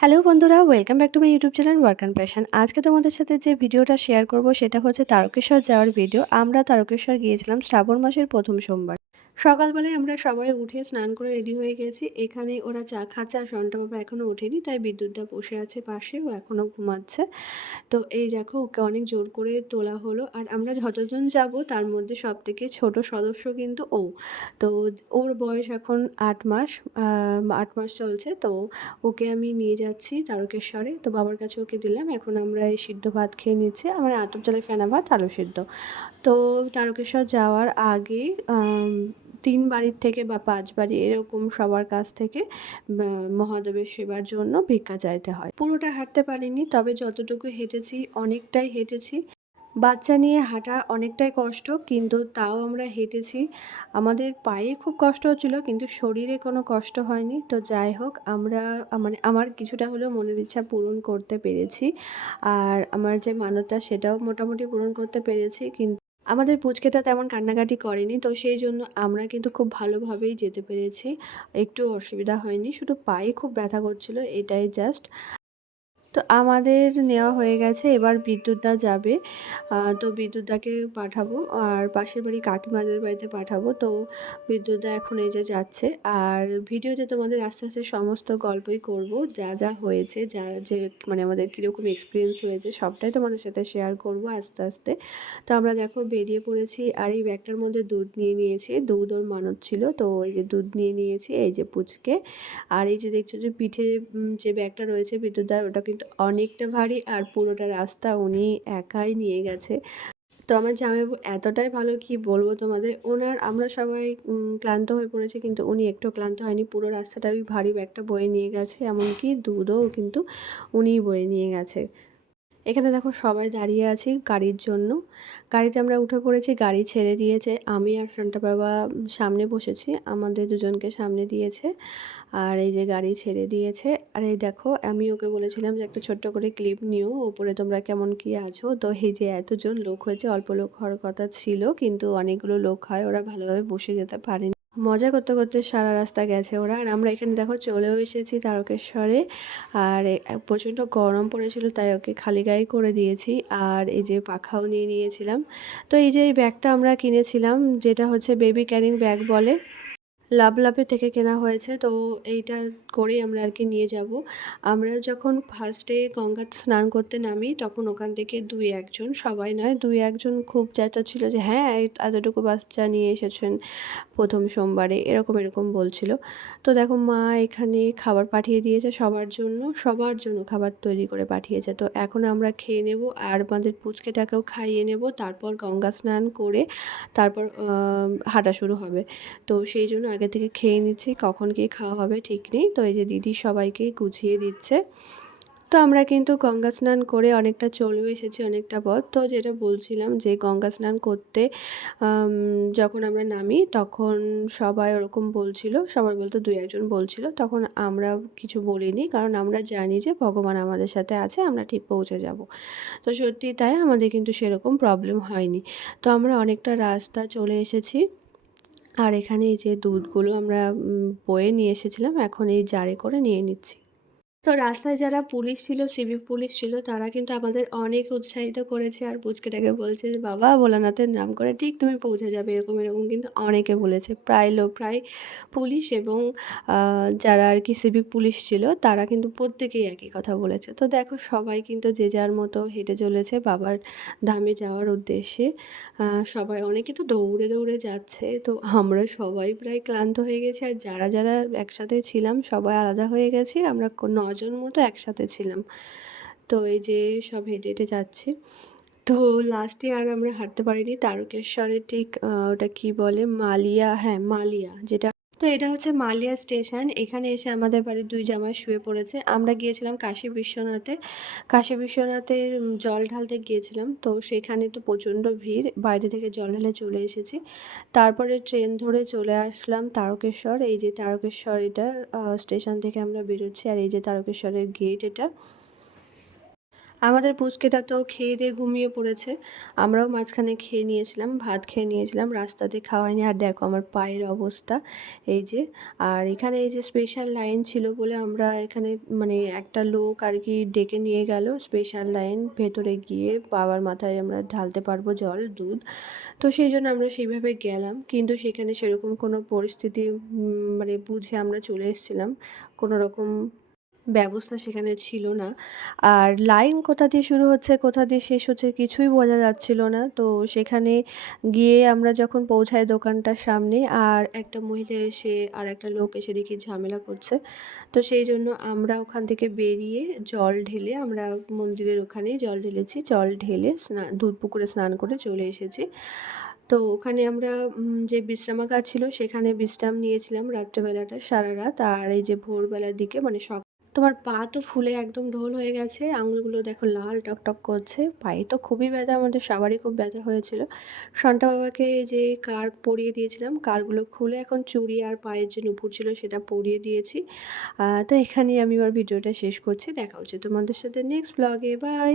Hello বন্ধুরা welcome back to my YouTube channel work and passion আজকে তোমাদের সাথে যে ভিডিওটা শেয়ার করব, সেটা হচ্ছে তারকেশ্বর যাওয়ার ভিডিও আমরা তারকেশ্বর গিয়েছিলাম শ্রাবণ মাসের প্রথম সোমবার। সকালবেলায় আমরা সবাই উঠে স্নান করে রেডি হয়ে গেছি। এখানে ওরা চা খাচ্ছে আর সন্টা বাবা এখনও ওঠেনি, তাই বিদ্যুৎদা বসে আছে পাশে, ও এখনও ঘুমাচ্ছে। তো এই দেখো, ওকে অনেক জোর করে তোলা হলো। আর আমরা যতজন যাব, তার মধ্যে সব থেকে ছোটো সদস্য কিন্তু ও। তো ওর বয়স এখন আট মাস আট মাস চলছে। তো ওকে আমি নিয়ে যাচ্ছি তারকেশ্বরে। তো বাবার কাছে ওকে দিলাম। এখন আমরা এই সিদ্ধ ভাত খেয়ে নিচ্ছি। আমার আতপ চালে ফেনা ভাত, আলু সিদ্ধ। তো তারকেশ্বর যাওয়ার আগে তিন বাড়ির থেকে বা পাঁচ বাড়ি এরকম সবার কাছ থেকে মহাদেবের সেবার জন্য ভিক্ষা চাইতে হয়। পুরোটা হাঁটতে পারিনি, তবে যতটুকু হেঁটেছি, অনেকটাই হেঁটেছি। বাচ্চা নিয়ে হাঁটা অনেকটাই কষ্ট, কিন্তু তাও আমরা হেঁটেছি। আমাদের পায়ে খুব কষ্ট হচ্ছিল, কিন্তু শরীরে কোনো কষ্ট হয়নি। তো যাই হোক, আমরা মানে আমার কিছুটা হলেও মনের ইচ্ছা পূরণ করতে পেরেছি। আর আমার যে মানতটা সেটাও মোটামুটি পূরণ করতে পেরেছি কিন্তু আমাদের পুচকেটা তেমন কান্নাকাটি করেনি, তো সেই জন্য আমরা কিন্তু খুব ভালোভাবেই যেতে পেরেছি। একটু অসুবিধা হয়নি, শুধু পায়ে খুব ব্যথা করছিল, এটাই জাস্ট তো আমাদের নেওয়া হয়ে গেছে, এবার বিদ্যুৎদা যাবে। তো বিদ্যুৎদাকে পাঠাবো আর পাশের বাড়ি কাকিমাদের বাড়িতে পাঠাবো। তো বিদ্যুৎদা এখন এই যে যাচ্ছে। আর ভিডিওতে তোমাদের আস্তে আস্তে সমস্ত গল্পই করব। যা যা হয়েছে, যা যে মানে আমাদের কীরকম এক্সপিরিয়েন্স হয়েছে, সবটাই তোমাদের সাথে শেয়ার করব আস্তে আস্তে। তো আমরা দেখো বেরিয়ে পড়েছি আর এই ব্যাগটার মধ্যে দুধ নিয়ে নিয়েছি। দুধ ওর মানত ছিল, তো এই যে দুধ নিয়ে নিয়েছি, এই যে পুচকে। আর এই যে দেখছ যে পিঠে যে ব্যাগটা রয়েছে বিদ্যুৎদার, ওটা কিন্তু অনেকটা ভারী আর পুরোটা রাস্তা উনি একাই নিয়ে গেছে। তো আমার জামাইবাবু এতটাই ভালো কি বলব তোমাদের? ওনার, আমরা সবাই ক্লান্ত হয়ে পড়েছি কিন্তু উনি একটু ক্লান্ত হয়নি। পুরো রাস্তাটা ওই ভারী ব্যাগটা বয়ে নিয়ে গেছে, এমনকি দুধও কিন্তু উনিই বয়ে নিয়ে গেছে। এখানে দেখো সবাই দাঁড়িয়ে আছি গাড়ির জন্য। গাড়িতে আমরা উঠে পড়েছি, গাড়ি ছেড়ে দিয়েছে। আমি আর সন্টা বাবা সামনে বসেছি, আমাদের দুজনকে সামনে দিয়েছে আর এই যে গাড়ি ছেড়ে দিয়েছে। আর এই দেখো, আমি ওকে বলেছিলাম যে একটা ছোট্ট করে ক্লিপ নিও, ওপরে তোমরা কেমন কি আছো? তো এই যে এতজন লোক হয়েছে, অল্প লোক হওয়ার কথা ছিল, কিন্তু অনেকগুলো লোক হয়, ওরা ভালোভাবে বসে যেতে পারেনি। মজা করতে করতে সারা রাস্তা গেছে ওরা। আর আমরা এখানে দেখো চলেও এসেছি তারকেশ্বরে। আর প্রচণ্ড গরম পড়েছিল, তাই ওকে খালি গায়ে করে দিয়েছি। আর এই যে পাখাও নিয়ে নিয়েছিলাম। তো এই যে এই ব্যাগটা আমরা কিনেছিলাম, যেটা হচ্ছে বেবি ক্যারিং ব্যাগ বলে লাভ লাভে থেকে কেনা হয়েছে, তো এইটা করেই আমরা আর কি নিয়ে যাব। আমরা যখন ফার্স্টে গঙ্গাতে স্নান করতে নামি, তখন ওখান থেকে দুই একজন, সবাই নয়, দুই একজন খুব চেঁচা ছিল যে হ্যাঁ এতটুকু বাচ্চা নিয়ে এসেছেন প্রথম সোমবারে, এরকম এরকম বলছিল। তো দেখো মা এখানে খাবার পাঠিয়ে দিয়েছে সবার জন্য সবার জন্য খাবার তৈরি করে পাঠিয়েছে। তো এখন আমরা খেয়ে নেব আর আমাদের পুচকেটাকেও খাইয়ে নেব, তারপর গঙ্গা স্নান করে তারপর হাঁটা শুরু হবে। তো সেই জন্য আগে থেকে খেয়ে নিচ্ছি, কখন কি খাওয়া হবে ঠিক নেই। তো এই যে দিদি সবাইকে গুছিয়ে দিচ্ছে। তো আমরা কিন্তু গঙ্গা স্নান করে অনেকটা চলেও এসেছি, অনেকটা পথ। তো যেটা বলছিলাম যে গঙ্গা স্নান করতে যখন আমরা নামি তখন সবাই ওরকম বলছিল, সবাই বলতো দুই একজন বলছিল, তখন আমরা কিছু বলিনি কারণ আমরা জানি যে ভগবান আমাদের সাথে আছে, আমরা ঠিক পৌঁছে যাব। তো সত্যি তাই আমাদের কিন্তু সেরকম প্রবলেম হয়নি। তো আমরা অনেকটা রাস্তা চলে এসেছি। আর এখানে এই যে দুধগুলো আমরা বয়ে নিয়ে এসেছিলাম, এখন এই জারে করে নিয়ে নিচ্ছি। তো রাস্তায় যারা পুলিশ ছিল সিভিক পুলিশ ছিল, তারা কিন্তু আমাদের অনেক উৎসাহিত করেছে আর পুচকেটাকে বলছে যে, বাবা, ভোলানাথের নাম করে ঠিক তুমি পৌঁছে যাবে। এরকম এরকম কিন্তু অনেকে বলেছে। প্রায় লোক প্রায় পুলিশ এবং যারা আর কি সিভিক পুলিশ ছিল, তারা কিন্তু প্রত্যেকেই একই কথা বলেছে। তো দেখো, সবাই কিন্তু যে যার মতো হেঁটে চলেছে বাবার ধামে যাওয়ার উদ্দেশ্যে। সবাই, অনেকে তো দৌড়ে দৌড়ে যাচ্ছে। তো আমরা সবাই প্রায় ক্লান্ত হয়ে গেছি আর যারা যারা একসাথে ছিলাম, সবাই আলাদা হয়ে গেছি। আমরা নজন মতো একসাথে ছিলাম। তো এই যে সব হেঁটে হেঁটে যাচ্ছি। তো লাস্টে আর আমরা হাঁটতে পারিনি। তারকেশ্বরে ঠিক ওটা কি বলে? মালিয়া হ্যাঁ মালিয়া, যেটা তো এটা হচ্ছে মালিয়া স্টেশন। এখানে এসে আমাদের বাড়ির দুই জামাই শুয়ে পড়েছে। আমরা গিয়েছিলাম কাশী বিশ্বনাথে। কাশী বিশ্বনাথের জল ঢালতে গিয়েছিলাম। তো সেখানে তো প্রচণ্ড ভিড়। বাইরে থেকে জল ঢালে চলে এসেছি। তারপরে ট্রেন ধরে চলে আসলাম তারকেশ্বর। এই যে তারকেশ্বর এটা স্টেশন থেকে আমরা বেরোচ্ছি। আর এই যে তারকেশ্বরের গেট এটা আমাদের পুচকেটা তো খেয়ে দিয়ে ঘুমিয়ে পড়েছে। আমরাও মাঝখানে খেয়ে নিয়েছিলাম, ভাত খেয়ে নিয়েছিলাম রাস্তাতে খাওয়াইনি। আর দেখো আমার পায়ের অবস্থা, এই যে, আর এখানে এই যে স্পেশাল লাইন ছিল বলে আমরা এখানে মানে একটা লোক আর কি ডেকে নিয়ে গেল স্পেশাল লাইন ভেতরে গিয়ে বাবার মাথায় আমরা ঢালতে পারব জল, দুধ। তো সেই জন্য আমরা সেইভাবে গেলাম, কিন্তু সেখানে সেরকম কোনো পরিস্থিতি মানে বুঝে আমরা চলে এসেছিলাম। কোনো রকম ব্যবস্থা সেখানে ছিল না। আর লাইন কোথা দিয়ে শুরু হচ্ছে, কোথা দিয়ে শেষ হচ্ছে কিছুই বোঝা যাচ্ছিল না। তো সেখানে গিয়ে আমরা যখন পৌঁছাই দোকানটার সামনে আর একটা মহিলা এসে আর একটা লোক এসে দেখি ঝামেলা করছে। তো সেই জন্য আমরা ওখান থেকে বেরিয়ে জল ঢেলে আমরা মন্দিরের ওখানেই জল ঢেলেছি। জল ঢেলে স্নান দুধ পুকুরে স্নান করে চলে এসেছি। তো ওখানে আমরা যে বিশ্রামাগার ছিল সেখানে বিশ্রাম নিয়েছিলাম রাত্রেবেলাটা সারা রাত। আর এই যে ভোরবেলার দিকে মানে সক তোমার পা তো ফুলে একদম ঢোল হয়ে গেছে, আঙুলগুলো দেখো লাল টকটক করছে, পায়ে তো খুবই ব্যথা, আমাদের সবারই খুব ব্যথা হয়েছিল। সন্টা বাবাকে যে কার পরিয়ে দিয়েছিলাম, কারগুলো খুলে এখন চুড়ি আর পায়ের যে নুপুর ছিল সেটা পরিয়ে দিয়েছি। তো এখানেই আমি আমার ভিডিওটা শেষ করছি, দেখা হচ্ছে তোমাদের সাথে নেক্সট ব্লগে বাই